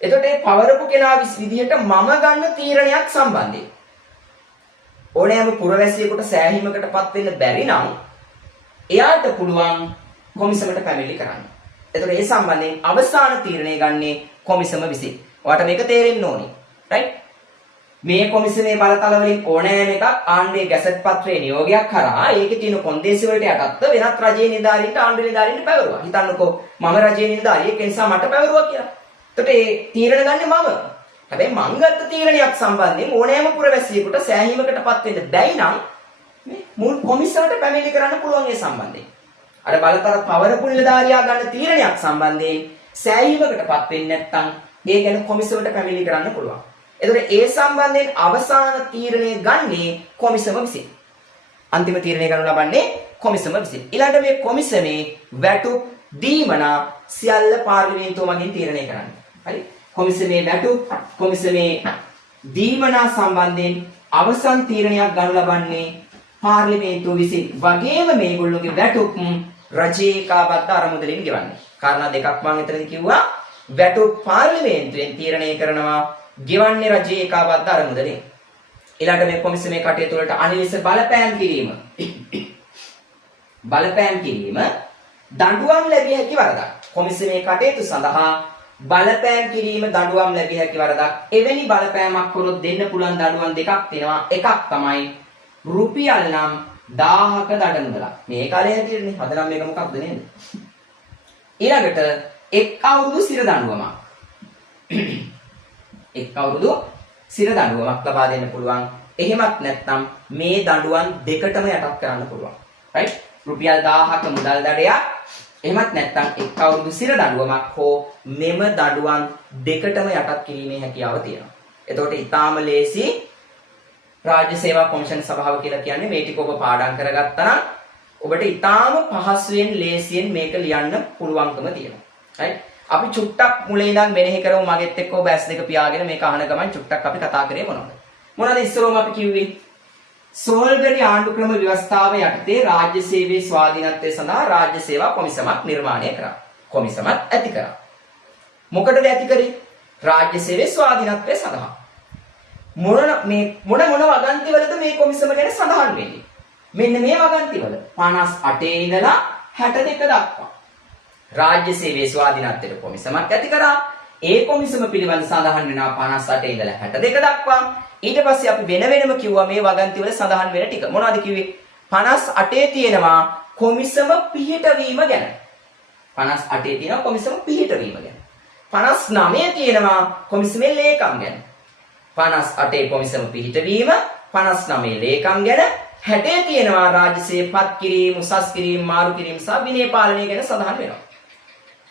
එතකොට මේ පවරපු කෙනා විදිහට මම ගන්න තීරණයක් සම්බන්ධයෙන් ඕනෑම පුරවැසියෙකුට සෑහීමකටපත් වෙන්න බැරි නම් එයාට පුළුවන් කොමිසමට පැමිණිලි කරන්න. එතකොට ඒ සම්බන්ධයෙන් අවසාන තීරණය ගන්නේ කොමිසම විසින්. ඔයාලට මේක තේරෙන්න ඕනේ. රයිට්? මේ කොමිසමේ බලතල වලින් ඕනෑම එකක් ආණ්ඩුවේ ගැසට් පත්‍රයේ නියෝගයක් කරා ඒකේ තියෙන කොන්දේසි වලට යටත්ව වෙනත් රජයේ නිලධාරීන්ට ආණ්ඩුවේ නිලධාරීන්ට පැවරුවා. හිතන්නකෝ මම රජයේ නිලධාරියෙක් ඒ නිසා මට පැවරුවා කියලා. එතකොට ඒ තීරණ ගන්නේ මම. හැබැයි මං ගත්ත තීරණයක් සම්බන්ධයෙන් ඕනෑම පුරවැසියෙකුට සෑහීමකටපත් වෙන්න බැයි නම් මේ මුල් කොමිසමට පැමිණිලි කරන්න පුළුවන් ඒ සම්බන්ධයෙන්. අර බලතල පවරපු නිලධාරියා ගන්න තීරණයක් සම්බන්ධයෙන් සෑහීමකටපත් වෙන්නේ නැත්නම් ඒ ගැන කොමිසමට පැමිණිලි කරන්න පුළුවන්. එතකොට ඒ සම්බන්ධයෙන් අවසාන තීරණය ගන්නේ කොමිසම විසින්. අන්තිම තීරණය ගනු ලබන්නේ කොමිසම විසින්. ඊළඟට මේ කොමිසමේ වැටුප් දීමනා සියල්ල පාර්ලිමේන්තුව මගින් තීරණය කරන්නේ. හරි? කොමිසමේ වැටුප් කොමිසමේ දීමනා සම්බන්ධයෙන් අවසන් තීරණයක් ගනු ලබන්නේ පාර්ලිමේන්තුව විසින්. වගේම මේගොල්ලෝගේ වැටුප් රජයේ කාබද්ධ අරමුදලින් ගෙවන්නේ. කාරණා දෙකක් මම එතනදී කිව්වා. වැටුප් පාර්ලිමේන්තුවෙන් තීරණය කරනවා ගෙවන්නේ රජයේ ඒකාබද්ධ අරමුදලින්. ඊළඟට මේ කොමිසමේ කටයුතු වලට අනිවිස බලපෑම් කිරීම. බලපෑම් කිරීම දඬුවම් ලැබිය හැකි වරදක්. කොමිසමේ කටයුතු සඳහා බලපෑම් කිරීම දඬුවම් ලැබිය හැකි වරදක්. එවැනි බලපෑමක් කරොත් දෙන්න පුළුවන් දඬුවම් දෙකක් තියෙනවා. එකක් තමයි රුපියල් නම් 1000ක දඩමුදලක්. මේ කාලේ හැටියටනේ. අද නම් මේක මොකක්ද නේද? ඊළඟට එක් අවුරුදු සිර දඬුවමක්. එක් අවුරුදු සිර දඬුවමක් ලබා දෙන්න පුළුවන්. එහෙමත් නැත්නම් මේ දඬුවම් දෙකටම යටත් කරන්න පුළුවන්. රයිට්? රුපියල් 1000ක මුදල් දඩයක්. එහෙමත් නැත්නම් එක් අවුරුදු සිර දඬුවමක් හෝ මෙම දඬුවම් දෙකටම යටත් කිරීමේ හැකියාව තියෙනවා. එතකොට ඊටාම ලේසි රාජ්‍ය සේවා කොමිෂන් සභාව කියලා කියන්නේ මේ ටික ඔබ පාඩම් කරගත්තා නම් ඔබට ඊටාම පහසුවෙන් ලේසියෙන් මේක ලියන්න පුළුවන්කම තියෙනවා. right? අපි චුට්ටක් මුලින් ඉඳන් මෙනෙහි කරමු මගෙත් එක්ක ඔබ ඇස් දෙක පියාගෙන මේක අහන ගමන් චුට්ටක් අපි කතා කරේ මොනවද? මොනවද ඉස්සරෝම අපි කිව්වේ? සෝල්ගරි ආණ්ඩු ක්‍රම ව්‍යවස්ථාව යටතේ රාජ්‍ය සේවයේ ස්වාධීනත්වය සඳහා රාජ්‍ය සේවා කොමිසමක් නිර්මාණය කරා. කොමිසමක් ඇති කරා. මොකටද ඇති කරේ? රාජ්‍ය සේවයේ ස්වාධීනත්වය සඳහා. මොන වගන්තිවලද මේ කොමිසම ගැන සඳහන් වෙන්නේ? මෙන්න මේ වගන්තිවල 58 ඉඳලා 62 දක්වා රාජ්‍ය සේවයේ ස්වාධීනත්වයට කොමිසමක් ඇති කරා. ඒ කොමිසම පිළිබඳ සඳහන් වෙනවා 58 ඉඳලා 62 දක්වා. ඊට පස්සේ අපි වෙන වෙනම කිව්වා මේ වගන්තිවල සඳහන් වෙන ටික. මොනවද කිව්වේ? 58 තියෙනවා කොමිසම පිහිටවීම ගැන. 58 තියෙනවා කොමිසම පිහිටවීම ගැන. 59 තියෙනවා කොමිසමේ ලේකම් ගැන. 58 කොමිසම පිහිටවීම, 59 ලේකම් ගැන, 60 තියෙනවා රාජ්‍ය සේවපත් කිරීම, උසස් කිරීම, මාරු කිරීම සහ විනය පාලනය ගැන සඳහන් වෙනවා.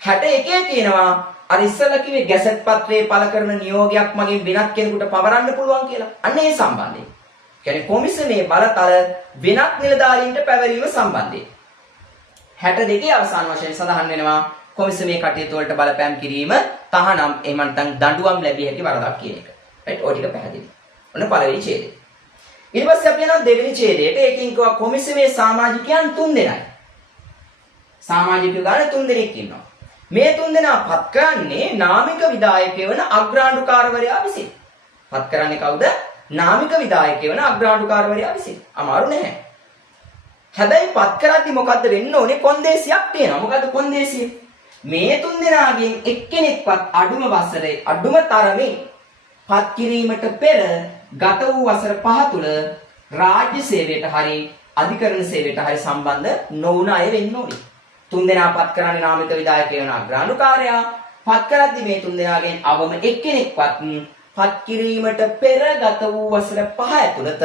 61 තියෙනවා අර ඉස්සෙල්ලා කිව්වේ ගැසට් පත්‍රයේ පළ කරන නියෝගයක් මගින් වෙනත් කෙනෙකුට පවරන්න පුළුවන් කියලා. අන්න ඒ සම්බන්ධයෙන්. කියන්නේ කොමිසමේ බලතල වෙනත් නිලධාරීන්ට පැවරීම සම්බන්ධයෙන්. 62 අවසාන වශයෙන් සඳහන් වෙනවා කොමිසමේ කටයුතු වලට බලපෑම් කිරීම, තහනම් එහෙම නැත්නම් දඬුවම් ලැබිය හැකි වරදක් කියන එක. right? ඔය ටික පැහැදිලි. ඔන්න පළවෙනි ඡේදය. ඊට පස්සේ අපි යනවා දෙවෙනි ඡේදයට. ඒකෙන් කිව්වා කොමිසමේ සමාජිකයන් 3 දෙනයි. සමාජිකයෝ ගාන 3 දෙනෙක් ඉන්නවා. මේ 3 දෙනා පත් කරන්නේ නාමික විධායකය වන අග්‍රාණ්ඩුකාරවරයා විසින්. පත් කරන්නේ කවුද? නාමික විධායකය වන අග්‍රාණ්ඩුකාරවරයා විසින්. අමාරු නැහැ. හැබැයි පත් කරද්දී මොකද්ද වෙන්න ඕනේ? කොන්දේසියක් තියෙනවා. මොකද්ද කොන්දේසිය? මේ 3 දෙනාගෙන් එක්කෙනෙක්වත් අඩුම වසරේ අඩුම තරමින් පත් කිරීමට පෙර ගත වූ වසර 5 තුල රාජ්‍ය සේවයට හරි අධිකරණ සේවයට හරි සම්බන්ධ නොවුන අය වෙන්න ඕනේ. 3 දෙනා පත් කරන්නේ නාමික විධායකය වෙන අග්‍රාණ්ඩුකාරයා. පත් කරද්දී මේ 3 දෙනාගෙන් අවම එක්කෙනෙක්වත් පත් කිරීමට පෙර ගත වූ වසර 5 ඇතුළත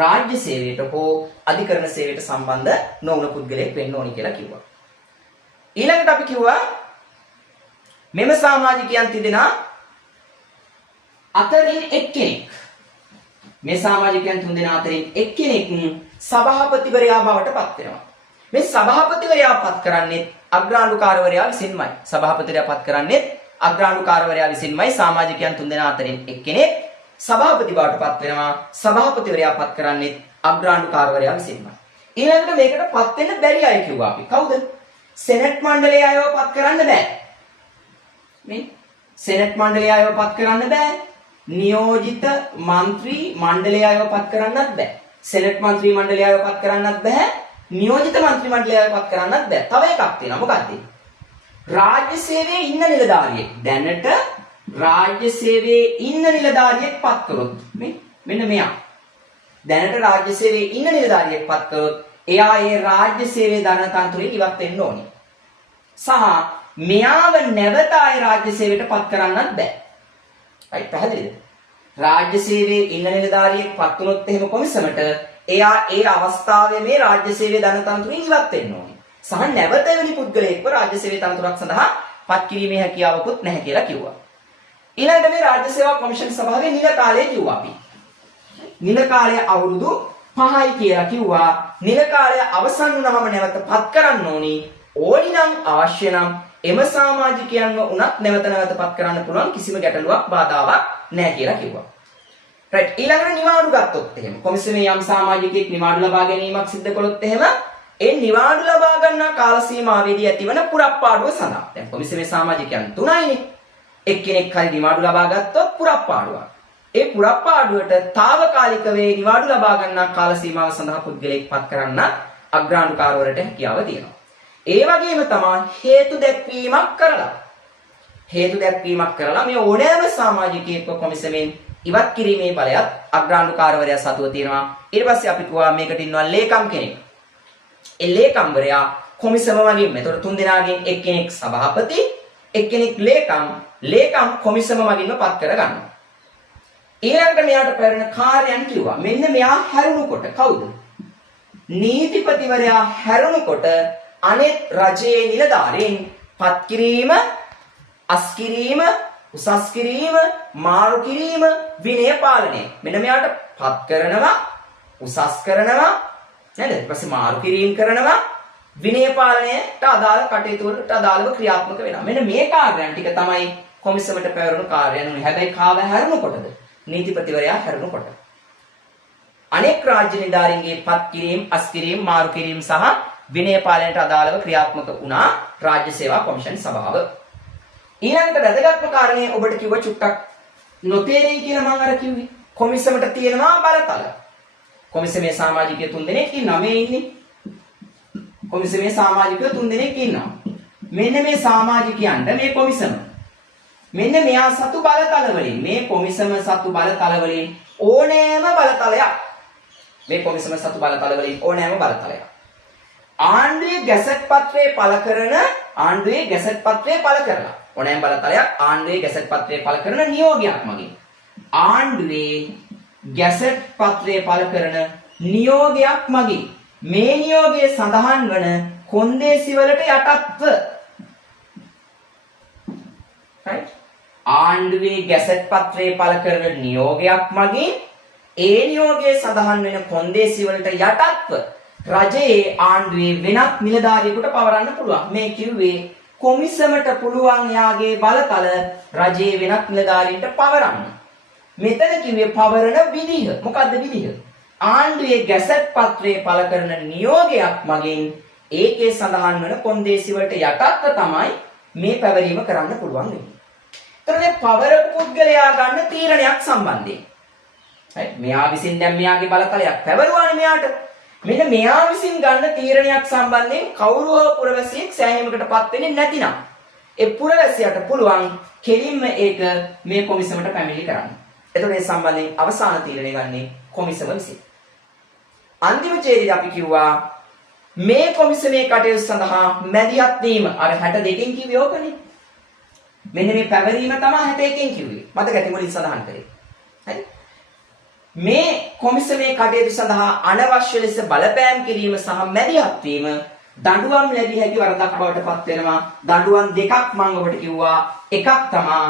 රාජ්‍ය සේවයට හෝ අධිකරණ සේවයට සම්බන්ධ නොවුන පුද්ගලයෙක් වෙන්න ඕනේ කියලා කිව්වා. ඊළඟට අපි කිව්වා මෙම සමාජිකයන් තිදෙනා අතරින් එක්කෙනෙක් මේ සමාජිකයන් තුන්දෙනා අතරින් එක්කෙනෙක් සභාපතිවරයා බවට පත් වෙනවා. මේ සභාපතිවරයා පත් කරන්නේ අග්‍රාණ්ඩුකාරවරයා විසින්මයි. සභාපතිවරයා පත් කරන්නේ අග්‍රාණ්ඩුකාරවරයා විසින්මයි. සමාජිකයන් තුන්දෙනා අතරින් එක්කෙනෙක් සභාපති බවට පත් වෙනවා. සභාපතිවරයා පත් කරන්නේ අග්‍රාණ්ඩුකාරවරයා විසින්මයි. ඊළඟට මේකට පත් වෙන්න බැරි අය කිව්වා අපි. කවුද? සෙනෙට් මණ්ඩලයේ අයව පත් කරන්න බෑ. මේ සෙනෙට් මණ්ඩලයේ අයව පත් කරන්න බෑ. නියෝජිත മന്ത്രി මණ්ඩලයේ අයව පත් කරන්නත් බෑ. සෙනෙට් മന്ത്രി මණ්ඩලයේ අයව පත් කරන්නත් බෑ. නියෝජිත മന്ത്രി මණ්ඩලයේ අයව පත් කරන්නත් බෑ. තව එකක් තියෙනවා. මොකක්ද? රාජ්‍ය සේවයේ ඉන්න නිලධාරියෙක්. දැනට රාජ්‍ය සේවයේ ඉන්න නිලධාරියෙක් පත් කරොත් මෙන්න මෙයා. දැනට රාජ්‍ය සේවයේ ඉන්න නිලධාරියෙක් පත් කරොත් එයා ඒ රාජ්‍ය සේවයේ ධනතන්ත්‍රයෙන් ඉවත් වෙන්න ඕනේ. සහ මෙයාව නැවත ආයේ රාජ්‍ය සේවයට පත් කරන්නත් බෑ. right පැහැදිලිද? රාජ්‍ය සේවයේ ඉන්න නිලධාරියෙක් පත් වුණොත් එහෙම කොමිසමට එයා ඒ අවස්ථාවේ මේ රාජ්‍ය සේවයේ ධනතන්ත්‍රයෙන් ඉවත් වෙන්න ඕනේ. සහ නැවත වෙනි පුද්ගලයෙක්ව රාජ්‍ය සේවයේ තනතුරක් සඳහා පත් කිරීමේ හැකියාවකුත් නැහැ කියලා කිව්වා. ඊළඟට මේ රාජ්‍ය සේවා කොමිෂන් සභාවේ නිල කාලය කිව්වා අපි. නිල කාලය අවුරුදු 5යි කියලා කිව්වා. නිල කාලය අවසන් වුණාම නැවත පත් කරන්න ඕනි. ඕනිනම් අවශ්‍ය නම් එම සමාජිකයන්ව උනත් නැවත පත් කරන්න පුළුවන්. කිසිම ගැටලුවක් බාධාවක් නැහැ කියලා කිව්වා. right ඊළඟට නිවාඩු ගත්තොත් එහෙම කොමිසමේ යම් සමාජිකයෙක් නිවාඩු ලබා ගැනීමක් සිදු කළොත් එහෙම ඒ නිවාඩු ලබා ගන්නා කාල සීමාවේදී ඇතිවන පුරප්පාඩුව සඳහා දැන් කොමිසමේ සමාජිකයන් 3යිනේ. එක්කෙනෙක් හරි නිවාඩු ලබා ගත්තොත් පුරප්පාඩුවක්. ඒ පුරප්පාඩුවට తాවකාලික වේ නිවාඩු ලබා ගන්නා කාල සීමාව සඳහා පුද්ගලයෙක් පත් කරන්න අග්‍රාණ්ඩුකාරවරට හැකියාව තියෙනවා. ඒ වගේම තමයි හේතු දැක්වීමක් කරලා මේ ඕනෑම සමාජිකයෙක්ව කොමිසමෙන් ඉවත් කිරීමේ බලයත් අග්‍රාණ්ඩුකාරවරයා සතුව තියෙනවා. ඊට පස්සේ අපි කිව්වා මේකට ඉන්නවා ලේකම් කෙනෙක්. ඒ ලේකම්වරයා කොමිසම වගේම එතකොට තුන් දෙනාගෙන් එක්කෙනෙක් සභාපති, එක්කෙනෙක් ලේකම් කොමිසම වගේම පත් කර ගන්නවා. ඊළඟට මෙයාට පැරෙන කාර්යයන් කිව්වා. මෙන්න මෙයා හැරුණුකොට කවුද? නීතිපතිවරයා හැරුණුකොට අනෙක් රජයේ නිලධාරීන් පත් කිරීම, අස් කිරීම, උසස් කිරීම, මාරු කිරීම, විනය පාලනය. මෙන්න මෙයාට පත් කරනවා, උසස් කරනවා, නේද? ඊට පස්සේ මාරු කිරීම කරනවා, විනය පාලනයට අදාළ කටයුතු වලට අදාළව ක්‍රියාත්මක වෙනවා. මෙන්න මේ කාර්යයන් ටික තමයි කොමිසමට පැවරුණු කාර්යයන් උනේ. හැබැයි කාව හැරුණුකොටද? නීතිපතිවරයා හැරුණුකොට. අනෙක් රාජ්‍ය නිලධාරීන්ගේ පත් කිරීම, අස් කිරීම, මාරු කිරීම සහ විනය පාලනයට අදාළව ක්‍රියාත්මක වුණා රාජ්‍ය සේවා කොමිෂන් සභාව. ඊළඟට වැදගත්ම කාරණේ ඔබට කිව්ව චුට්ටක් නොතේරෙයි කියලා මම අර කිව්වේ. කොමිසමට තියෙනවා බලතල. කොමිසමේ සමාජිකයෝ 3 දෙනෙක් ඉන්නවා මේ ඉන්නේ. කොමිසමේ සමාජිකයෝ 3 දෙනෙක් ඉන්නවා. මෙන්න මේ සමාජිකයන්ට මේ කොමිසම මෙන්න මෙයා සතු බලතල වලින් මේ කොමිසම සතු බලතල වලින් ඕනෑම බලතලයක් මේ කොමිසම සතු බලතල වලින් ඕනෑම බලතලයක් ආණ්ඩුවේ ගැසට් පත්‍රයේ පළ කරලා ඕනෑම බලතලයක් ආණ්ඩුවේ ගැසට් පත්‍රයේ පළ කරන නියෝගයක් මගින් ආණ්ඩුවේ ගැසට් පත්‍රයේ පළ කරන නියෝගයක් මගින් මේ නියෝගයේ සඳහන් වන කොන්දේසි වලට යටත්ව right ආණ්ඩුවේ ගැසට් පත්‍රයේ පළ කරන නියෝගයක් මගින් ඒ නියෝගයේ සඳහන් වෙන කොන්දේසි වලට යටත්ව රජයේ ආණ්ඩුවේ වෙනත් නිලධාරියෙකුට පවරන්න පුළුවන්. මේ කිව්වේ කොමිසමට පුළුවන් යාගේ බලතල රජයේ වෙනත් නිලධාරීන්ට පවරන්න. මෙතන කිව්වේ පවරන විදිහ. මොකද්ද විදිහ? ආණ්ඩුවේ ගැසට් පත්‍රයේ පළ කරන නියෝගයක් මගින් ඒකේ සඳහන් වන කොන්දේසි වලට යටත්ව තමයි මේ පැවරීම කරන්න පුළුවන් වෙන්නේ. එතකොට පවරපු පුද්ගලයා ගන්න තීරණයක් සම්බන්ධයෙන්. right මෙයා විසින් දැන් මෙයාගේ බලතලයක් පැවරුවානේ මෙයාට. මෙන්න මෙයා විසින් ගන්න තීරණයක් සම්බන්ධයෙන් කවුරු හෝ පුරවැසියෙක් සෑහීමකටපත් වෙන්නේ නැතිනම් ඒ පුරවැසියාට පුළුවන් කෙලින්ම ඒක මේ කොමිසමට පැමිණිලි කරන්න. එතකොට ඒ සම්බන්ධයෙන් අවසාන තීරණය ගන්නේ කොමිසම විසින්. අන්තිම ඡේදයේ අපි කිව්වා මේ කොමිසමේ කටයුතු සඳහා මැදිහත් වීම අර 62කින් කිව්වේ ඕකනේ. මෙන්න මේ පැවරීම තමයි 61කින් කිව්වේ. මතකද මුලින් සඳහන් කරේ. හරි. මේ කොමිසමේ කටයුතු සඳහා අනවශ්‍ය ලෙස බලපෑම් කිරීම සහ මැදිහත් වීම දඬුවම් ලැබිය හැකි වරදක් බවට පත් වෙනවා. දඬුවම් දෙකක් මම ඔබට කිව්වා. එකක් තමයි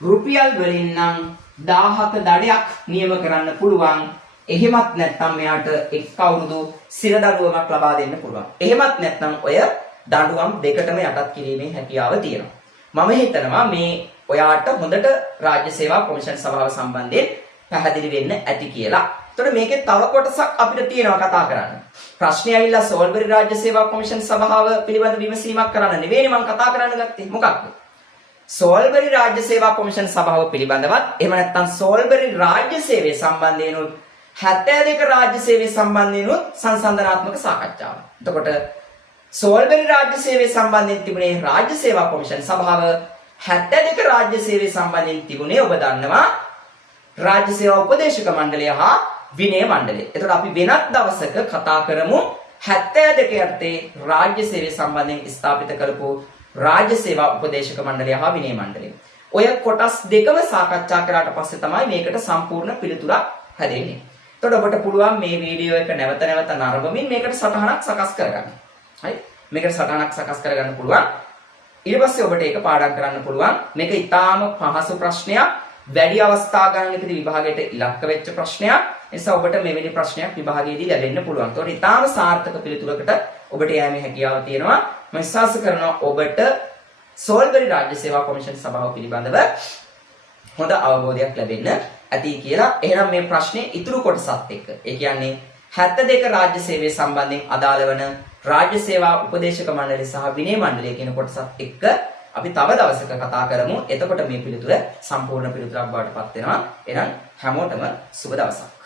රුපියල් වලින් නම් 17 දඩයක් නියම කරන්න පුළුවන්. එහෙමත් නැත්නම් මෙයාට එක් අවුරුදු සිර දඬුවමක් ලබා දෙන්න පුළුවන්. එහෙමත් නැත්නම් ඔය දඬුවම් දෙකටම යටත් කිරීමේ හැකියාව තියෙනවා. මම හිතනවා මේ ඔයාට හොඳට රාජ්‍ය සේවා කොමිෂන් සභාව සම්බන්ධයෙන් පැහැදිලි වෙන්න ඇති කියලා. එතකොට මේකේ තව කොටසක් අපිට තියෙනවා කතා කරන්න. ප්‍රශ්නේ ඇවිල්ලා සෝල්බරි රාජ්‍ය සේවා කොමිෂන් සභාව පිළිබඳ විමසීමක් කරන්න නෙවෙයිනේ මම කතා කරන්න ගත්තේ. මොකක්ද? සෝල්බරි රාජ්‍ය සේවා කොමිෂන් සභාව පිළිබඳවත් එහෙම නැත්නම් සෝල්බරි රාජ්‍ය සේවය සම්බන්ධයෙන් 72 රාජ්‍ය සේවය සම්බන්ධයෙන් සංසන්දනාත්මක සාකච්ඡාවක්. එතකොට සෝල්බරි රාජ්‍ය සේවය සම්බන්ධයෙන් තිබුණේ රාජ්‍ය සේවා කොමිෂන් සභාව 72 රාජ්‍ය සේවය සම්බන්ධයෙන් තිබුණේ ඔබ දන්නවා රාජ්‍ය සේවා උපදේශක මණ්ඩලය හා විනය මණ්ඩලය. එතකොට අපි වෙනත් දවසක කතා කරමු 72 යටතේ රාජ්‍ය සේවය සම්බන්ධයෙන් ස්ථාපිත කරපු රාජ්‍ය සේවා උපදේශක මණ්ඩලය හා විනය මණ්ඩලය. ඔය කොටස් දෙකම සාකච්ඡා කරාට පස්සේ තමයි මේකට සම්පූර්ණ පිළිතුරක් හැදෙන්නේ. එතකොට ඔබට පුළුවන් මේ වීඩියෝ එක නැවත නැවත නරඹමින් මේකට සටහනක් සකස් කරගන්න. හරි? මේකට සටහනක් සකස් කරගන්න පුළුවන්. ඊට පස්සේ ඔබට ඒක පාඩම් කරන්න පුළුවන්. මේක ඊටාම පහසු ප්‍රශ්නයක්. වැඩි අවස්ථා ගණනකදී විභාගයට ඉලක්ක වෙච්ච ප්‍රශ්නයක්. ඒ නිසා ඔබට මෙවැනි ප්‍රශ්නයක් විභාගයේදී ලැබෙන්න පුළුවන්. ඒතකොට ඊටාම සාර්ථක පිළිතුරකට ඔබට යෑමේ හැකියාව තියෙනවා. මම විශ්වාස කරනවා ඔබට සෝල්බරි රාජ්‍ය සේවා කොමිෂන් සභාව පිළිබඳව හොඳ අවබෝධයක් ලැබෙන්න ඇති කියලා. එහෙනම් මේ ප්‍රශ්නේ ඉතුරු කොටසත් එක්ක ඒ කියන්නේ 72 රාජ්‍ය සේවය සම්බන්ධයෙන් අදාළ වන රාජ්‍ය සේවා උපදේශක මණ්ඩලය සහ විනය මණ්ඩලය කියන කොටසත් එක්ක අපි තව දවසක කතා කරමු. එතකොට මේ පිළිතුර සම්පූර්ණ පිළිතුරක් බවට පත් වෙනවා. එහෙනම් හැමෝටම සුබ දවසක්.